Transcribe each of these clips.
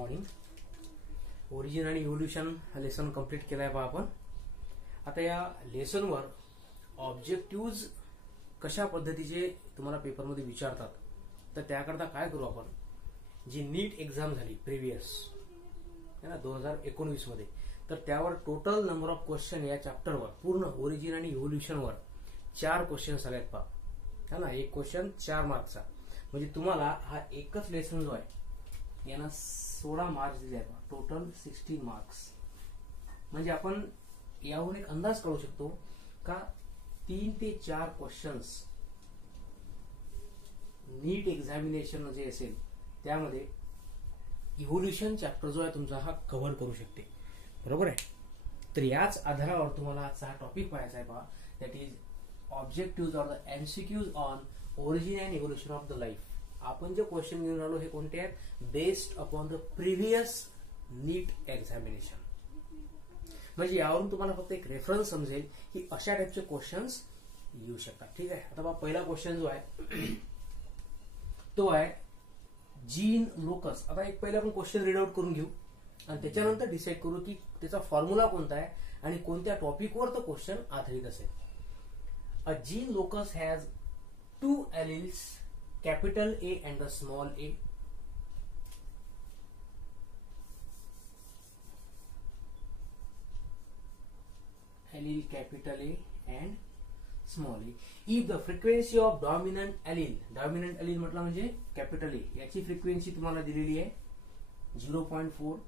Morning. Origin आणि evolution हा lesson complete केलाय बा आपण. आता या लेसनवर ऑब्जेक्टिव्ह कशा पद्धतीचे तुम्हाला पेपरमध्ये विचारतात, तर त्याकरता काय करू आपण, जी नीट एक्झाम झाली प्रिव्हियस है ना 2019 मध्ये, तर त्यावर टोटल नंबर ऑफ क्वेश्चन या चॅप्टरवर पूर्ण ओरिजिन आणि इव्होल्युशनवर 4 क्वेश्चन्स आलेत पहा, है ना. एक क्वेश्चन 4 मार्कचा, म्हणजे तुम्हाला हा एकच लेसन जो आहे यांना 16 मार्क्स दिले आहेत, टोटल 16 मार्क्स. म्हणजे आपण यावरून एक अंदाज काढू शकतो का 3 ते 4 क्वेश्चन्स नीट एक्झामिनेशन जे असेल त्यामध्ये इव्होल्युशन चॅप्टर जो आहे तुमचा हा कव्हर करू शकते, बरोबर आहे. तर याच आधारावर तुम्हाला आजचा हा टॉपिक पाहायचा आहे पहा, that is objective or the MCQs on origin and evolution of the life. आपण जे क्वेश्चन घेऊन आलो हे कोणते आहेत, based upon the previous NEET examination. म्हणजे यावरून तुम्हाला फक्त एक रेफरन्स समजेल की अशा टाईपचे क्वेश्चन्स येऊ शकतात. ठीक आहे. आता पहिला क्वेश्चन जो आहे तो आहे जीन लोकस. आता एक पहिला आपण क्वेश्चन रीड आउट करून घेऊ आणि त्याच्यानंतर डिसाईड करू की त्याचा फॉर्म्युला कोणता आहे आणि कोणत्या टॉपिकवर तो क्वेश्चन आधारित असेल. A gene locus has 2 alleles, capital A and the small a. Allele capital A and small a. If the frequency of dominant allele म्हटलं म्हणजे कॅपिटल A, याची फ्रिक्वेन्सी तुम्हाला दिलेली आहे 0.4,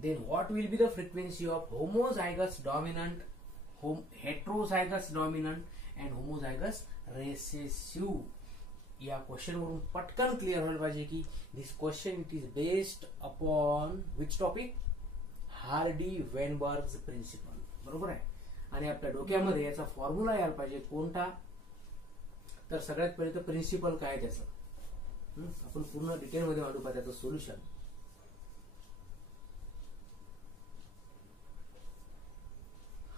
then what will be the frequency of homozygous dominant, heterozygous dominant and homozygous recessive. या question वरून पटकन clear व्हायला पाहिजे की this question it is based upon which topic, Hardy Weinberg principle, बरोबर आहे. आणि आपल्या डोक्यामध्ये याचा फॉर्म्युला यायला पाहिजे कोणता, तर सगळ्यात पहिले तर प्रिन्सिपल काय त्याचं आपण पूर्ण डिटेलमध्ये मांडू पाहिजे त्याचं solution.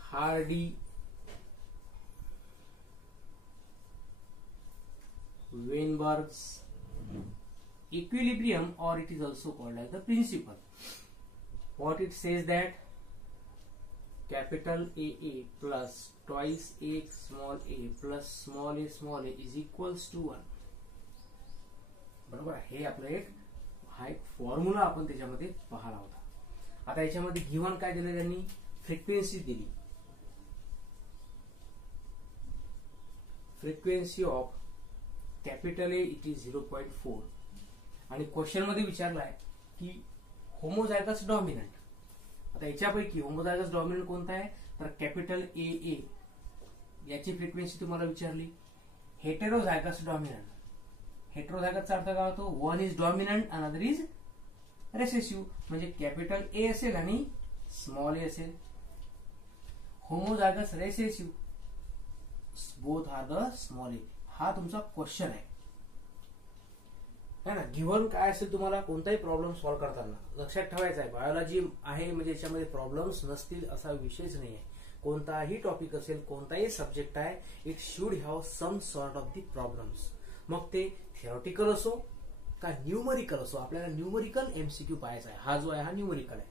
Hardy-Weinberg's equilibrium, or it is also called as the principle. What it says that capital AA plus twice a small a plus small a is equals to 1. बरोबर. हे आपलं एक फॉर्म्युला आपण त्याच्यामध्ये पाहिला होता. आता याच्यामध्ये गिव्हन काय दिलं त्यांनी, फ्रिक्वेन्सी दिली, frequency of capital A it is 0.4 आणि क्वेश्चन मध्ये विचारलाय की होमोझायगस डॉमिनंट. आता याच्यापैकी होमोझायगस डॉमिनंट कोणता आहे, तर कॅपिटल ए याची फ्रिक्वेन्सी तुम्हाला विचारली. हेटेरोझायगस डॉमिनंट, हेटेरोझायगसचा अर्थ काय होतो, one is dominant another is recessive, म्हणजे कॅपिटल ए असेल आणि स्मॉल ए असेल. Homozygous recessive, both are the small A. हा तुमचा क्वेश्चन आहे ना. गिव्हन काय असेल तुम्हाला कोणताही प्रॉब्लेम सॉल्व्ह करताना लक्षात ठेवायचा आहे, बायोलॉजी आहे म्हणजे याच्यामध्ये प्रॉब्लेम्स नसतील असा विषयच नाही आहे. कोणताही टॉपिक असेल, कोणताही सब्जेक्ट आहे, it should have some sort of the problems. मग ते थिओरिटिकल असो का न्यूमरिकल असो, आपल्याला न्यूमरिकल एमसीक्यू पाहायचा आहे. हा जो आहे हा न्यूमरिकल आहे.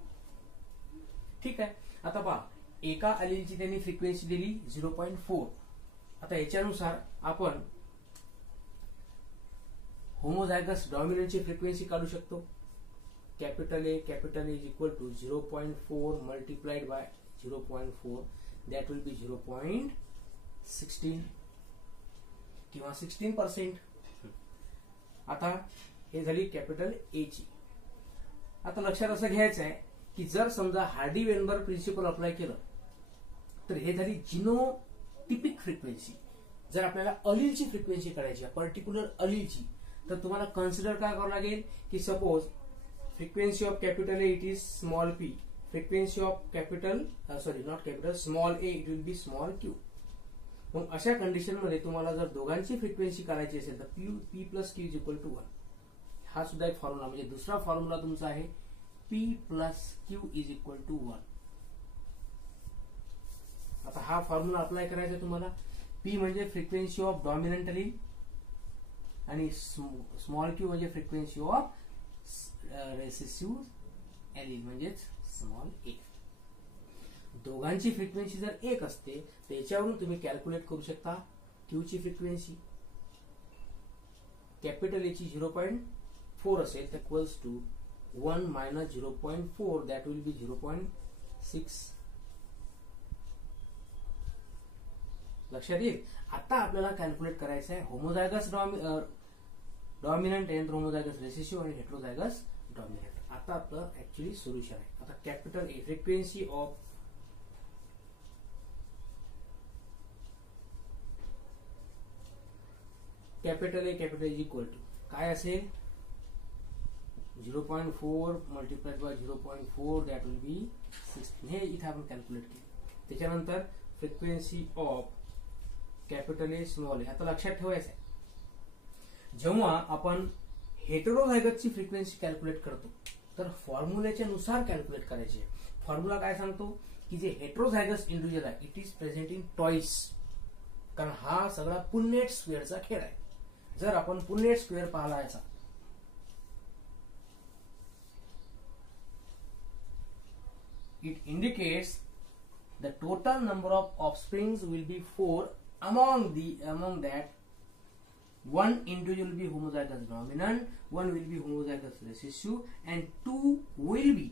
ठीक आहे. आता पहा, एका अलीलची त्यांनी फ्रिक्वेन्सी दिली 0.4. आता याच्यानुसार आपण होमोझायगस डॉमिनंटची फ्रिक्वेन्सी काढू शकतो. Capital A is equal to 0.4 multiplied by 0.4, that will be 0.16 किंवा 16%. आता हे झाली कॅपिटल ए ची. आता लक्षात असं घ्यायचं आहे की जर समजा हार्डी-वेनबर्ग प्रिन्सिपल अप्लाय केलं तर हे झाली जिनोटिपिक फ्रिक्वेन्सी. जर आपल्याला अलीलची फ्रिक्वेन्सी काढायची आहे, पर्टिक्युलर अलीलची, तर तुम्हाला कन्सिडर काय करावं लागेल की suppose frequency of capital A it is small P, frequency of capital not capital small A it will be small Q. मग अशा कंडिशन मध्ये तुम्हाला जर दोघांची फ्रिक्वेन्सी काढायची असेल तर P plus Q is equal to 1. हा सुद्धा एक फॉर्म्युला, म्हणजे दुसरा फॉर्म्युला तुमचा आहे P plus Q is equal to 1. आता हा फॉर्म्युला अप्लाय करायचा तुम्हाला. पी म्हणजे फ्रिक्वेन्सी ऑफ डॉमिनंट अलील, आणि स्मॉल क्यू म्हणजे फ्रिक्वेन्सी ऑफ रेसेसिव्ह एलील म्हणजेच स्मॉल ए. दोघांची फ्रिक्वेन्सी जर एक असते त्याच्यावरून तुम्ही कॅल्क्युलेट करू शकता क्यू ची फ्रिक्वेन्सी. कॅपिटल ए ची 0.4 असेल तर equals to 1 minus 0.4 that will be 0.6. लक्षात येईल. आता आपल्याला कॅल्क्युलेट करायचं आहे homozygous dominant and homozygous recessive आणि हेटेरोझायगस डॉमिनंट. आता आपलं ऍक्च्युअली सोल्युशन आहे. आता capital A frequency of capital A equal to काय असेल 0.4 multiplied by 0.4 that will be 16. हे इथे आपण कॅल्क्युलेट केलं. त्याच्यानंतर frequency of capital A small A. आता लक्षात ठेवायचं आहे जेव्हा आपण हेटेरोझायगसची फ्रिक्वेन्सी कॅल्क्युलेट करतो तर फॉर्म्युल्याच्या नुसार कॅल्क्युलेट करायची आहे. फॉर्म्युला काय सांगतो की जे हेटेरोझायगस इंडिव्हिज्युअल आहे it is present in twice. कारण हा सगळा पुन्नेट स्क्वेअरचा खेळ आहे. जर आपण पुन्नेट स्क्वेअर पाहिला याचा it indicates the total number of offsprings will be 4. Among that one individual will be homozygous dominant, one will be homozygous recessive, and 2 will be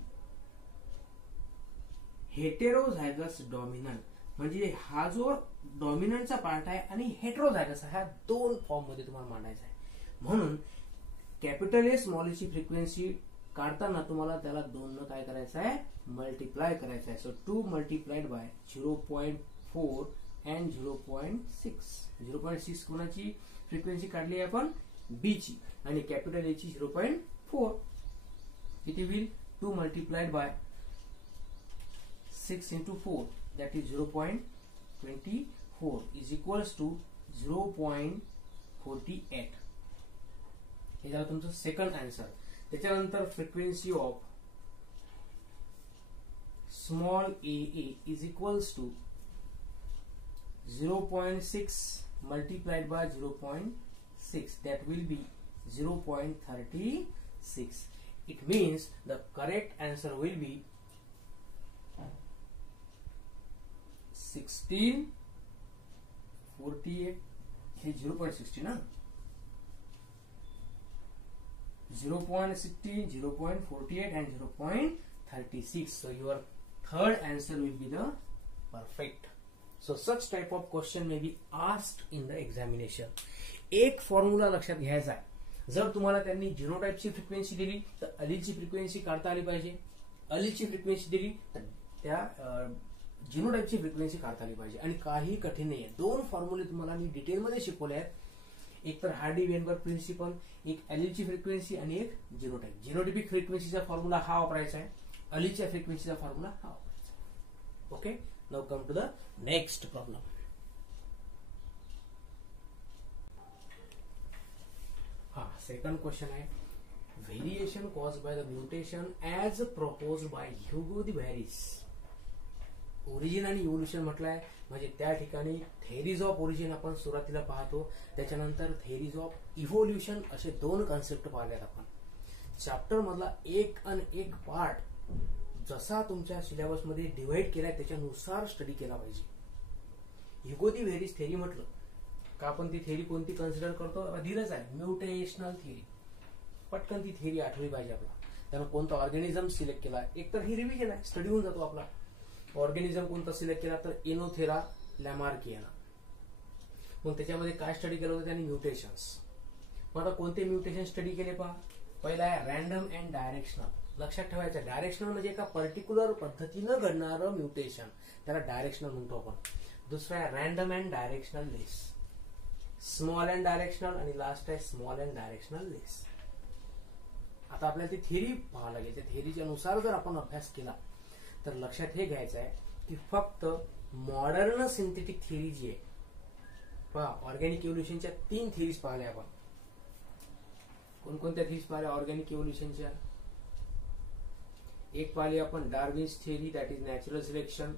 heterozygous dominant. म्हणजे हा जो डॉमिनंटचा पार्ट आहे आणि हेटेरोझायगस ह्या दोन फॉर्म मध्ये तुम्हाला मांडायचा आहे. म्हणून कॅपिटल ए स्मॉल ए ची फ्रिक्वेन्सी काढताना तुम्हाला त्याला 2 न काय करायचं आहे मल्टिप्लाय करायचं आहे. So 2 multiplied by 0.4 and 0.6. 0.6 कोणाची फ्रिक्वेन्सी काढली आहे आपण बी ची आणि कॅपिटल ए ची 0.4. किती होईल 2 multiplied bye 6 into 4 that is 0.24 is equals to 0.48. हे झालं तुमचं सेकंड आन्सर. त्याच्यानंतर frequency of small A is equals to 0.6 multiplied by 0.6 that will be 0.36. It means the correct answer will be 1648. हे 0.16 ना 0.16, 0.48 and 0.36. So your third answer will be the perfect. So such type of question may be asked in the examination. एक formula लक्षात घ्यायचा आहे. जर तुम्हाला त्यांनी जिनोटाइपची frequency दिली तर अलीलची फ्रिक्वेन्सी काढता आली पाहिजे. अलीलची फ्रिक्वेन्सी दिली तर त्या जिनोटाइपची फ्रिक्वेन्सी काढता आली पाहिजे. आणि काही कठीण नाही आहे. 2 फॉर्म्युले तुम्हाला मी डिटेलमध्ये शिकवले आहेत. एक तर हार्डी वेनबर्ग प्रिन्सिपल, एक अलीलची फ्रिक्वेन्सी आणि एक जिनोटाइप. जिनोटाइपिक फ्रिक्वेन्सीचा फॉर्म्युला हा वापरायचा आहे. अलीलच्या फ्रिक्वेन्सीचा फॉर्म्युला हा वापरायचा आहे. Okay, now come to the next problem. हा सेकंड क्वेश्चन आहे variation caused by the mutation as proposed by Hugo de Vries. Origin आणि इव्होल्युशन म्हटलंय म्हणजे त्या ठिकाणी थेअरीज ऑफ ओरिजिन आपण सुरुवातीला पाहतो. त्याच्यानंतर थेअरीज ऑफ इव्होल्युशन असे 2 कॉन्सेप्ट पाहिलेत आपण. चॅप्टर मधला एक पार्ट जसा तुमच्या सिलेबस मध्ये डिवाइड केलाय त्याच्यानुसार स्टडी केला पाहिजे. ह्युगो दी व्हेरिस थेअरी म्हटलं का आपण ती थेअरी कोणती कन्सिडर करतो दिलंच आहे म्युटेशनल थेअरी. पटकन ती थेअरी आठवली पाहिजे आपला. त्यानं कोणता ऑर्गॅनिझम सिलेक्ट केला एक तर ही रिव्हिजन आहे स्टडी होऊन जातो आपला. ऑर्गॅनिझम कोणता सिलेक्ट केला तर एनोथेरा लॅमार्कियाना. मग त्याच्यामध्ये काय स्टडी केलं होतं त्यांनी म्युटेशन्स. मग आता कोणते म्युटेशन स्टडी केले पहा. पहिला आहे रॅन्डम अँड डायरेक्शनल. लक्षात ठेवायचं डायरेक्शनल म्हणजे एका पर्टिक्युलर पद्धतीनं घडणारं म्युटेशन त्याला डायरेक्शनल म्हणतो आपण. दुसरा आहे random and directional less. Small and directional आणि लास्ट आहे स्मॉल अँड डायरेक्शनल लेस. आता आपल्याला ती थेअरी पाहावं लागेल. त्या थेअरीच्या नुसार जर आपण अभ्यास केला तर लक्षात हे घ्यायचं आहे की फक्त मॉडर्न सिंथेटिक थेअरी जी आहे पहा ऑर्गॅनिक इव्होल्युशनच्या 3 थेअरीज पाहिल्या आपण. कोणकोणत्या थेअरीज पाहिल्या ऑर्गॅनिक इव्होल्युशनच्या. एक पाहिली आपण Darwin's theory that is natural selection.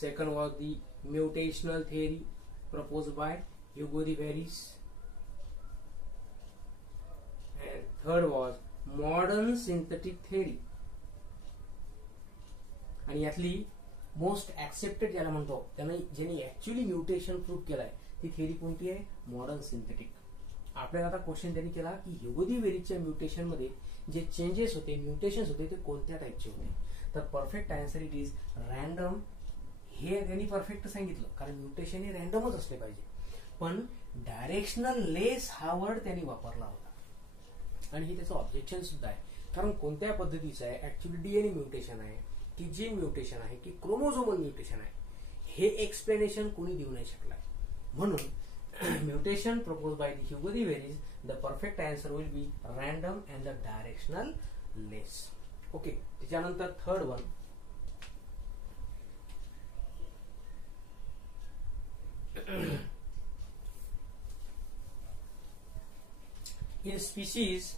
Second was the mutational theory proposed by Hugo de Veris, and third was modern synthetic theory. आणि यातली मोस्ट ऍक्सेप्टेड ज्याला म्हणतो त्याने ज्यांनी ऍक्च्युअली म्युटेशन प्रूव्ह केलाय ती थिअरी कोणती आहे? Modern synthetic. आपल्याला आता क्वेश्चन त्यांनी केला की ह्युगो दी वेरिसच्या म्युटेशन मध्ये जे चेंजेस होते, म्युटेशन्स होते, ते कोणत्या टाईपचे होते? तर perfect answer it is random. हे त्यांनी परफेक्ट सांगितलं कारण म्युटेशन हे रॅन्डमच असले पाहिजे, पण डायरेक्शनल लेस हा वर्ड त्यांनी वापरला होता आणि हे त्याचं ऑब्जेक्शन सुद्धा आहे. कारण कोणत्या पद्धतीचं आहे? ऍक्च्युअली डीएनए म्युटेशन आहे की जीन म्युटेशन आहे की क्रोमोझोमल म्युटेशन आहे, हे एक्सप्लेनेशन कोणी देऊ नाही शकलाय. म्हणून mutation propose by the Hugo de Vries, the perfect answer will be random and the directional less. Okay. त्याच्यानंतर थर्ड वन, इन स्पीशीज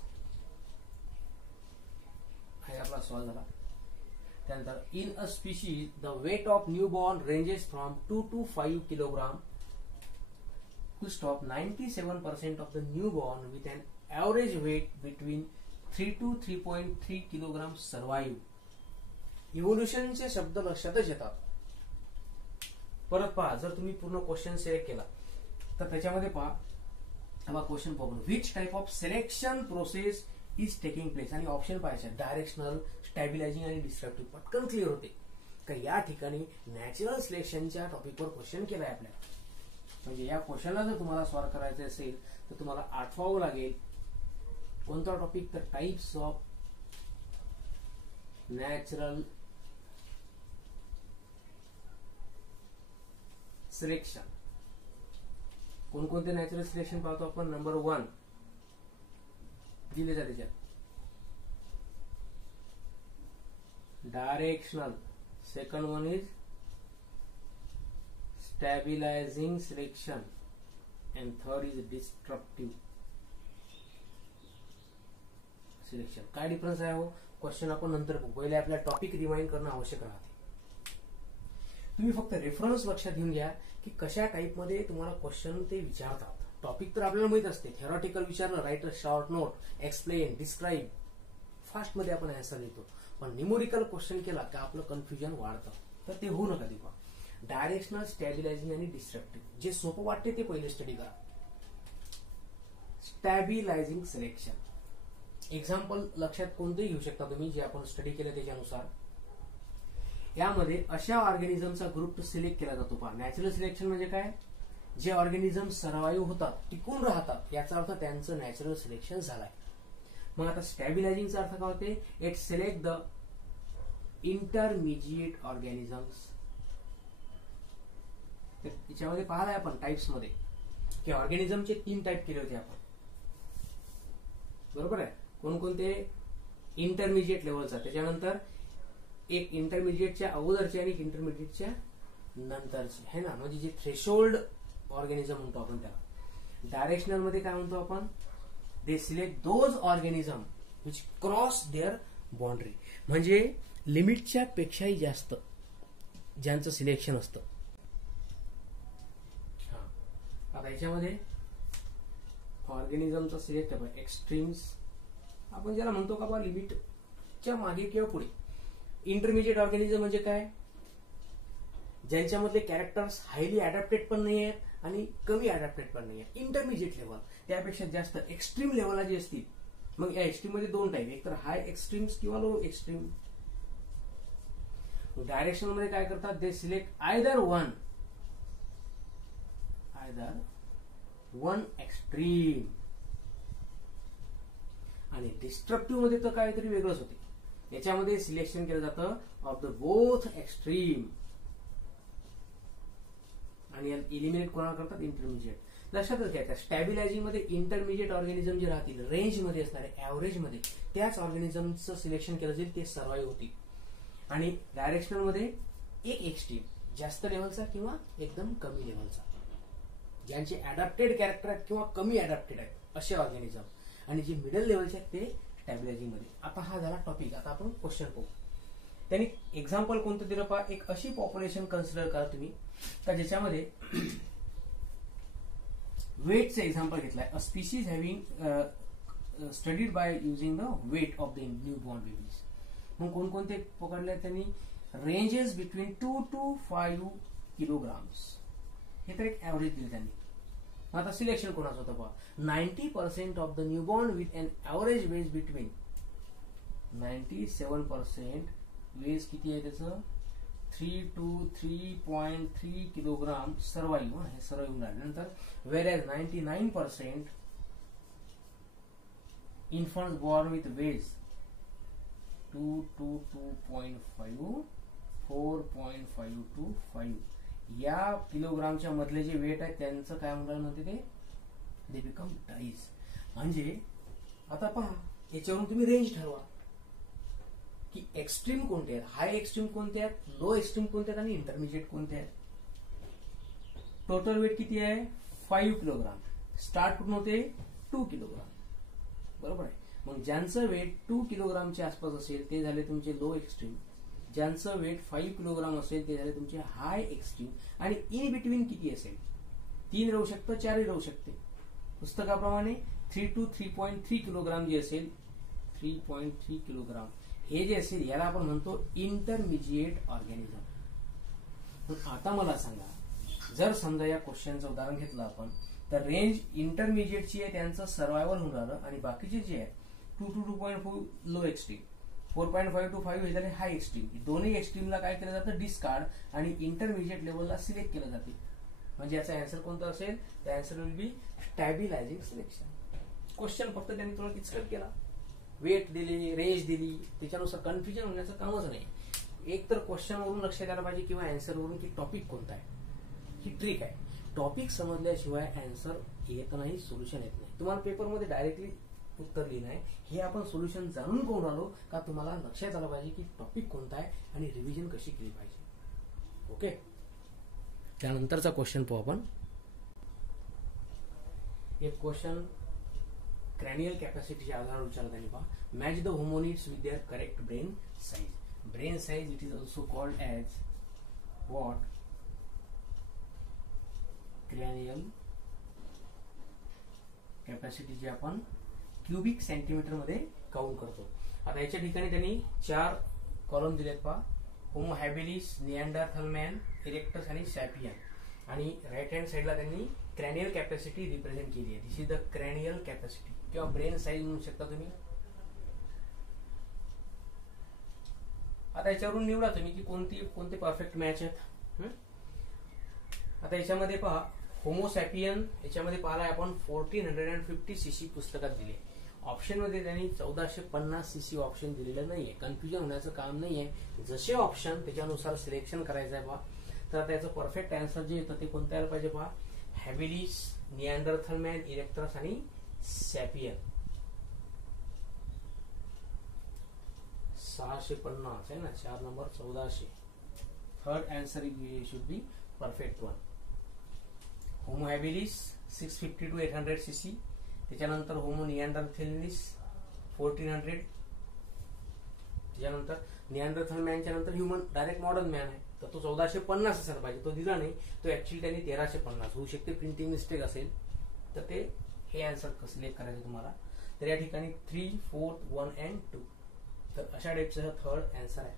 हा आपला सॉल्व झाला. त्यानंतर in a species the weight of newborn ranges from 2 to 5 kilogram to stop 97% of the newborn with an average weight between 3 to 3.3 kilogram survive. इव्होल्युशनचे शब्द लक्षातच येतात. परत पहा, जर तुम्ही पूर्ण क्वेश्चन सिलेक्ट केला तर त्याच्यामध्ये पहा क्वेश्चन बघून which type of selection process is taking place, आणि ऑप्शन पाहिजे डायरेक्शनल, स्टॅबिलायझिंग आणि डिस्ट्रक्टिव्ह. पटकन क्लिअर होते का या ठिकाणी नॅचरल सिलेक्शनच्या टॉपिकवर क्वेश्चन केलाय आपल्याला. म्हणजे या क्वेश्चनला जर तुम्हाला सॉल्व करायचं असेल तर तुम्हाला आठवावं लागेल कोणता टॉपिक? तर टाइप्स ऑफ नॅचरल सिलेक्शन. कोणकोणते नॅचरल सिलेक्शन पाहतो आपण? नंबर 1 दिले जाते त्याच्यात directional, second one is stabilizing selection, and third is destructive selection. काय डिफरन्स आहे हो? क्वेश्चन आपण नंतर बघू, पहिले आपला टॉपिक रिमाइंड करणं आवश्यक राहते. तुम्ही फक्त रेफरन्स लक्षात घेऊन घ्या की कशा टाइप मध्ये तुम्हाला क्वेश्चन ते विचारतात. टॉपिक तर आपल्याला माहित असते, थेरॉटिकल विचारलं, right a short note, explain, describe, fast मध्ये आपण आन्सर देतो. पण न्यूमेरिकल क्वेश्चन केला का आपलं कन्फ्युजन वाढतं, तर ते होऊ नका देऊ. डायरेक्शनल, स्टॅबिलायझिंग आणि डिस्ट्रक्टिव्ह, जे सोपं वाटते ते पहिले स्टडी करा. स्टॅबिलायझिंग सिलेक्शन एक्झाम्पल लक्षात कोणतेही घेऊ शकता तुम्ही, जे आपण स्टडी केलं त्याच्यानुसार. यामध्ये अशा ऑर्गॅनिझमचा ग्रुप सिलेक्ट केला जातो. पहा, नॅचरल सिलेक्शन म्हणजे काय? जे ऑर्गॅनिझम सर्वाईव्ह होतात, टिकून राहतात, याचा अर्थ त्यांचं नॅचरल सिलेक्शन झालंय. मग आता स्टॅबिलायझिंगचा अर्थ काय होते? It select the intermediate organisms. याच्यामध्ये पाहिलाय आपण टाइप्स मध्ये की ऑर्गॅनिझमचे 3 टाइप केले होते आपण, बरोबर आहे? कोणकोणते? इंटरमिजिएट लेवलचा, त्याच्यानंतर एक इंटरमिजिएटच्या अगोदरचे आणि एक इंटरमिजिएटच्या नंतरचे, है ना? म्हणजे जे थ्रेशोल्ड ऑर्गॅनिझम म्हणतो आपण त्याला. डायरेक्शनल मध्ये काय म्हणतो आपण? They select those organism which cross their boundary, म्हणजे लिमिटच्या पेक्षाही जास्त ज्यांचं सिलेक्शन असतं. आता याच्यामध्ये ऑर्गॅनिझमचा सिलेक्ट आहे एक्स्ट्रीम्स, आपण ज्याला म्हणतो का बा लिमिटच्या मागे किंवा पुढे. इंटरमिजिएट ऑर्गॅनिझम म्हणजे काय? ज्यांच्यामधले कॅरेक्टर्स हायली अडॅप्टेड पण नाही आहेत आणि कमी अडॅप्टेड पण नाही आहे. इंटरमिजिएट लेवल, त्यापेक्षा जास्त एक्स्ट्रीम लेवलला जे असतील. मग या एक्स्ट्रीम मध्ये 2 टाईप, एक तर हाय एक्स्ट्रीम्स किंवा लो एक्स्ट्रीम. डायरेक्शन मध्ये काय करतात? दे सिलेक्ट आयदर वन एक्स्ट्रीम. आणि डिस्ट्रक्टिव्ह मध्ये तर काहीतरी वेगळंच होते. याच्यामध्ये सिलेक्शन केलं जातं ऑफ द बोथ एक्स्ट्रीम, आणि इलिमिनेट कोणाला करतात? इंटरमिजिएट. लक्षातच घ्यायचं, स्टॅबिलायझिंग मध्ये इंटरमिजिएट ऑर्गॅनिझम जे राहतील रेंज मध्ये असणारे, ऍव्हरेज मध्ये, त्याच ऑर्गॅनिझमचं सिलेक्शन केलं जाईल, ते सर्वाईव्ह होतील. आणि डायरेक्शनल मध्ये एक एक्स्ट्रीम, जास्त लेवलचा किंवा एकदम कमी लेवलचा, ज्यांचे अडॅप्टेड कॅरेक्टर आहेत किंवा कमी अडॅप्टेड आहेत असे ऑर्गॅनिझम. आणि जे मिडल लेवलचे आहेत ते स्टॅबिलायझिंग मध्ये. आता हा झाला टॉपिक. आता आपण क्वेश्चन बघू. त्यांनी एक्झाम्पल कोणतं दिलं पहा? एक अशी पॉप्युलेशन कन्सिडर करा तुम्ही का ज्याच्यामध्ये वेटचं एक्झाम्पल घेतलंय. A species having studied by using the weight of the new born babies. मग कोणकोणते पकडले त्यांनी? Ranges between 2 to 5 kilograms. हे तर एक ऍव्हरेज दिले त्यांनी. आता सिलेक्शन कोणाचं होतं पहा. 90% of the newborn with an average weights between 97% weights किती आहे त्याचं 3 to 3.3 किलोग्राम सर्वाईव्ह. हे सर्व येऊन राहिले. नंतर where as 99% infants born with weighs 2 to 2.5 4.5 to 5 या किलोग्रामच्या मधले जे वेट आहे त्यांचं काय म्हणते ते दे बिकम डाईज. म्हणजे आता पहा याच्यावरून तुम्ही रेंज ठरवा की एक्स्ट्रीम कोणते आहेत, हाय एक्स्ट्रीम कोणते आहेत, लो एक्स्ट्रीम कोणते आहेत आणि इंटरमिजिएट कोणते आहेत. टोटल वेट किती आहे 5 किलोग्राम. स्टार्ट कुठून होते 2 किलोग्राम. बरोबर आहे. मग ज्यांचं वेट 2 किलोग्रामच्या आसपास असेल ते झाले तुमचे लो एक्स्ट्रीम. ज्यांचं वेट 5 किलोग्राम असेल ते झाले तुमचे हाय एक्स्ट्रीम. आणि इन बिटवीन किती असेल 3 राहू शकतं 4 राहू शकते. पुस्तकाप्रमाणे 3 to 3.3 किलोग्राम जे असेल 3.3 किलोग्राम हे जे असेल याला आपण म्हणतो इंटरमिजिएट ऑर्गॅनिझम. आता मला सांगा जर समजा या क्वेश्चनचं उदाहरण घेतलं आपण तर रेंज इंटरमिजिएटची आहे त्यांचं सर्वायवल होऊन राहिलं आणि बाकीचे जे आहे 2 to 2.4 लो एक्स्ट्रीम 4.5 to 5 हे झाले हाय एक्स्ट्रीम. दोन्ही एक्स्ट्रीमला काय केलं जातं डिस्कार्ड आणि इंटरमिजिएट लेवलला सिलेक्ट केलं जाते. म्हणजे याचा आन्सर कोणता असेल the answer will be stabilising selection. Question फक्त त्यांनी थोडा किचकट केला. वेट दिली रेंज दिली त्याच्यानुसार कन्फ्युजन होण्याचं कामच नाही. एक तर क्वेश्चन वरून लक्षात यायला पाहिजे किंवा आन्सर वरून की टॉपिक कोणता आहे. ही ट्रिक आहे. टॉपिक समजल्याशिवाय आन्सर येत नाही सोल्युशन येत नाही. तुम्हाला पेपरमध्ये डायरेक्टली उत्तर लिहिणं आहे हे आपण सोल्युशन जाणून पाहून राहिलो का तुम्हाला लक्षात आलं पाहिजे की टॉपिक कोणता आहे आणि रिव्हिजन कशी केली पाहिजे. ओके. त्यानंतरचा क्वेश्चन पाहू आपण. एक क्वेश्चन क्रॅनियल कॅपॅसिटीच्या आधारावर विचारला त्यांनी पहा. Match the hominids with their correct brain size. Brain size it is also called as what cranial capacity जी आपण क्युबिक सेंटीमीटर मध्ये काउंट करतो. आता याच्या ठिकाणी त्यांनी 4 कॉलम दिलेत पहा. होमो हॅबिलिस, निअँडरथल मॅन, इरेक्टस आणि सॅपियन. आणि राईट हँड साइडला त्यांनी क्रॅनियल कॅपॅसिटी रिप्रेझेंट केली आहे. दिस इज द क्रॅनियल कॅपॅसिटी किंवा ब्रेन साइज म्हणू शकता तुम्ही. आता याच्यावरून निवडा तुम्ही की कोणते परफेक्ट मॅच आहेत. आता याच्यामध्ये पहा होमोसॅपियन याच्यामध्ये पाहिला आपण 1450 cc पुस्तकात दिले. ऑप्शन मध्ये त्यांनी 1450 cc ऑप्शन दिलेलं नाहीये. कन्फ्युजन होण्याचं काम नाहीये. जसे ऑप्शन त्याच्यानुसार सिलेक्शन करायचं आहे पहा. तर आता याचं परफेक्ट आन्सर जे येतं ते कोणतं यायला पाहिजे पहा. हॅबिलिस, निअँडरथल मॅन, इरेक्टस आणि सॅपियन. 650 आहे ना 4 number 1400. Third answer should be perfect one. Homo हॅबिलिस 650 to 800 cc. त्याच्यानंतर होमो निअँडरथॅलिस 1400. त्याच्यानंतर निअँडरथल मॅनच्या नंतर ह्युमन डायरेक्ट मॉडर्न मॅन आहे तर तो 1450 असायला पाहिजे. तो दिला नाही. तो ऍक्च्युअली त्यांनी 1350 होऊ शकते. प्रिंटिंग मिस्टेक असेल तर ते हे आन्सर सिलेक्ट करायचं तुम्हाला. तर या ठिकाणी 3, 4, 1 and 2. तर अशा टाईपचं थर्ड आन्सर आहे.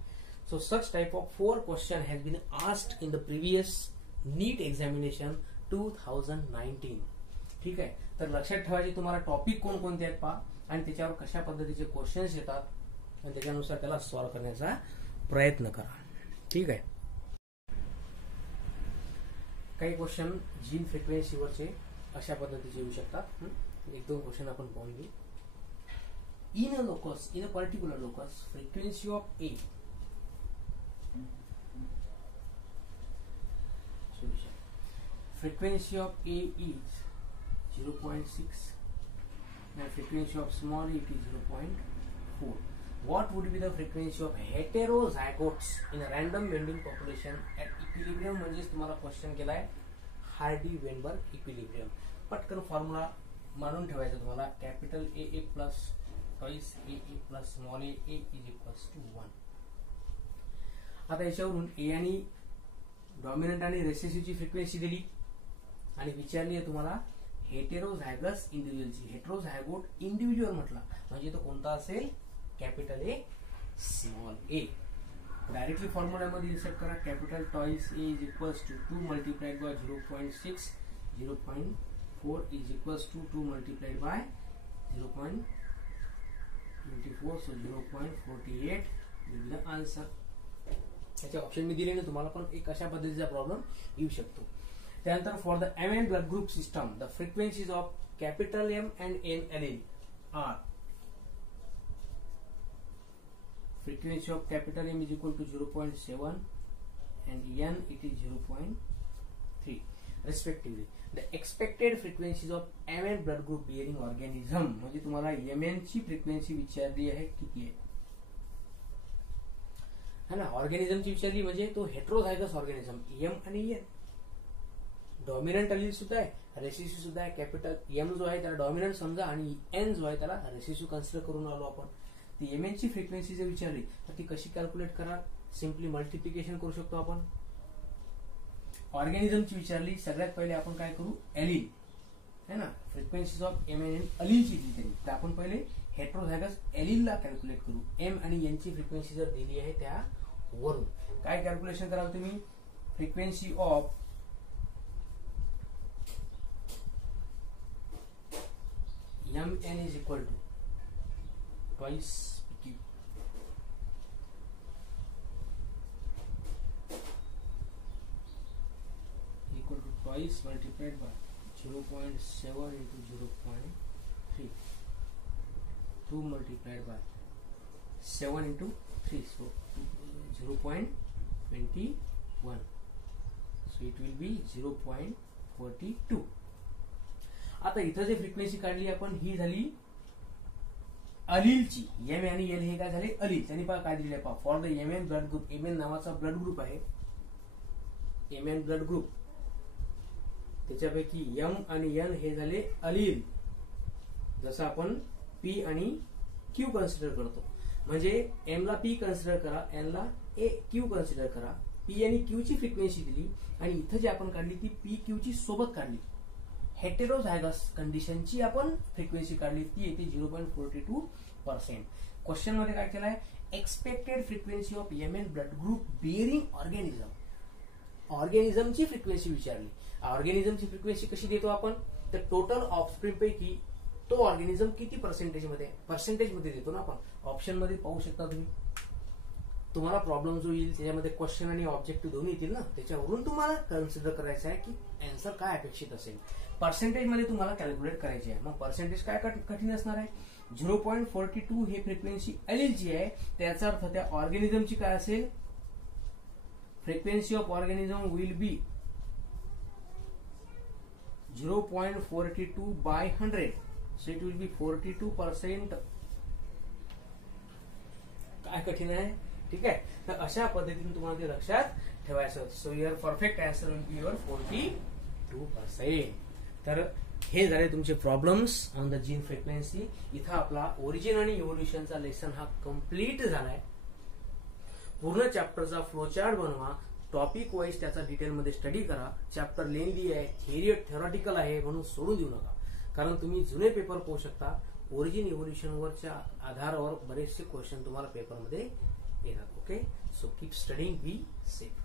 So such type of 4 question has been asked in the previous NEET examination 2019. ठीक आहे. तर लक्षात ठेवायचे तुम्हाला टॉपिक कोणकोणते आहेत पहा आणि त्याच्यावर कशा पद्धतीचे क्वेश्चन्स येतात आणि त्याच्यानुसार त्याला सॉल्व्ह करण्याचा प्रयत्न करा. ठीक आहे. काही क्वेश्चन जीन फ्रिक्वेन्सीवरचे अशा पद्धतीचे येऊ शकतात. 1-2 क्वेश्चन आपण पाहून घेऊ. In a particular locus frequency of A frequency of A is 0.6 and frequency of small a is 0.4. What would be the frequency of heterozygotes in a random bending population at equilibrium? म्हणजे तुम्हाला question केलाय Hardy-Weinberg equilibrium. पटकन formula मानून ठेवायचा तुम्हाला. Capital A plus twice A plus small a is equals to 1. आता याच्यावरून ए आणि डॉमिनंट आणि रेसेसिव्हची फ्रिक्वेन्सी दिली आणि विचारली आहे तुम्हाला हेटेरोझायगस इंडिव्हिज्युअलची. हेटेरोझायगोट इंडिव्हिज्युअल म्हटला म्हणजे तो कोणता असेल, capital A small A. Directly फॉर्म्युल्यामध्ये इन्सर्ट करा. Capital twice A is equals to 2 multiplied by 0.6, 0.4 is equals to 2 multiplied by 0.24, so 0.48 will the answer. त्याचे ऑप्शन मी दिले ना तुम्हाला, पण एक अशा पद्धतीचा प्रॉब्लेम येऊ शकतो. त्यानंतर for the M N blood group system the frequencies of capital M and N allele are. Frequency of capital M is equal to 0.7 and N it is 0.3 respectively. The expected frequencies of Mn blood group bearing organism म्हणजे तुम्हाला Mn ची frequency विचारली आहे किती आहे, है ना. Organism ची विचारली म्हणजे तो हेट्रोझायगस ऑर्गॅनिझम M आणि N. डॉमिनंट अलील सुद्धा आहे, रेसिसिव्ह सुद्धा आहे. कॅपिटल M जो आहे त्याला डॉमिनंट समजा आणि N जो आहे त्याला रेसिसिव्ह कन्सिडर करून आलो आपण. ती एम एन ची फ्रिक्वेन्सी जर विचारली तर ती कशी कॅल्क्युलेट करा, सिम्पली मल्टिप्लिकेशन करू शकतो आपण. ऑर्गॅनिझमची विचारली, सगळ्यात पहिले आपण काय करू, एलील है ना. फ्रिक्वेन्सीज ऑफ एम एन अलीलची दिली त्यांनी, तर आपण पहिले हेट्रोझायगस एलीलला कॅल्क्युलेट करू. एम आणि एन ची फ्रिक्वेन्सी जर दिली आहे त्यावरून काय कॅल्क्युलेशन कराल तुम्ही, frequency of M N is equal to twice PQ equal to twice multiplied by 0.7 into 0.3, 2 multiplied by 7 into 3, so 0.21, so it will be 0.42. आता इथं जे फ्रिक्वेन्सी काढली आपण ही झाली अलीलची. एम आणि एल हे काय झाले अलील. त्यांनी काय दिले पहा, for the M N blood group. M N नावाचा ब्लड ग्रुप आहे, एम एन ब्लड ग्रुप. त्याच्यापैकी एम आणि एन हे झाले अलील. जसं आपण पी आणि क्यू कन्सिडर करतो, म्हणजे एम ला पी कन्सिडर करा, एन ला ए क्यू कन्सिडर करा. पी आणि क्यू ची फ्रिक्वेन्सी दिली आणि इथं जी आपण काढली ती पी क्यू ची सोबत काढली. हेटेरोझायगस कंडिशनची आपण फ्रिक्वेन्सी काढली, ती येते 0.42%. क्वेश्चन मध्ये काय केलंय, expected frequency of M N blood group bearing organism. ऑर्गॅनिझमची फ्रिक्वेन्सी विचारली. ऑर्गॅनिझमची फ्रिक्वेन्सी कशी देतो आपण, तर टोटल ऑफस्प्रिंग पैकी तो ऑर्गॅनिझम किती पर्सेंटेज मध्ये देतो ना आपण. ऑप्शन मध्ये पाहू शकता तुम्ही. तुम्हाला प्रॉब्लेम जो येईल त्याच्यामध्ये क्वेश्चन आणि ऑब्जेक्टिव्ह दोन्ही येतील ना, त्याच्यावरून तुम्हाला कन्सिडर करायचं आहे की आन्सर काय अपेक्षित असेल. पर्सेंटेज मध्ये तुम्हाला कॅल्क्युलेट करायची आहे. मग पर्सेंटेज काय कठीण असणार आहे, 0.42 हे फ्रिक्वेन्सी एलीलची आहे. त्याचा अर्थ त्या ऑर्गॅनिझमची काय असेल, frequency of organism will be 0.42 by 100, so it will be 42%. काय कठीण आहे, ठीक आहे. तर अशा पद्धतीने तुम्हाला ते लक्षात ठेवायचं. So your perfect answer will be your 42%. तर हे झाले तुमचे problems on the gene frequency. इथं आपला ओरिजिन आणि इव्होल्युशनचा लेसन हा कम्प्लीट झालाय. पूर्ण चॅप्टरचा फ्लोचार्ट बनवा, टॉपिक वाईज त्याचा डिटेलमध्ये स्टडी करा. चॅप्टर लेंदी आहे, थेरॉटिकल आहे म्हणून सोडून देऊ नका, कारण तुम्ही जुने पेपर पाहू शकता. ओरिजिन इव्होल्युशनवरच्या आधारावर बरेचसे क्वेश्चन तुम्हाला पेपरमध्ये येतात. Okay, so keep studying, be safe.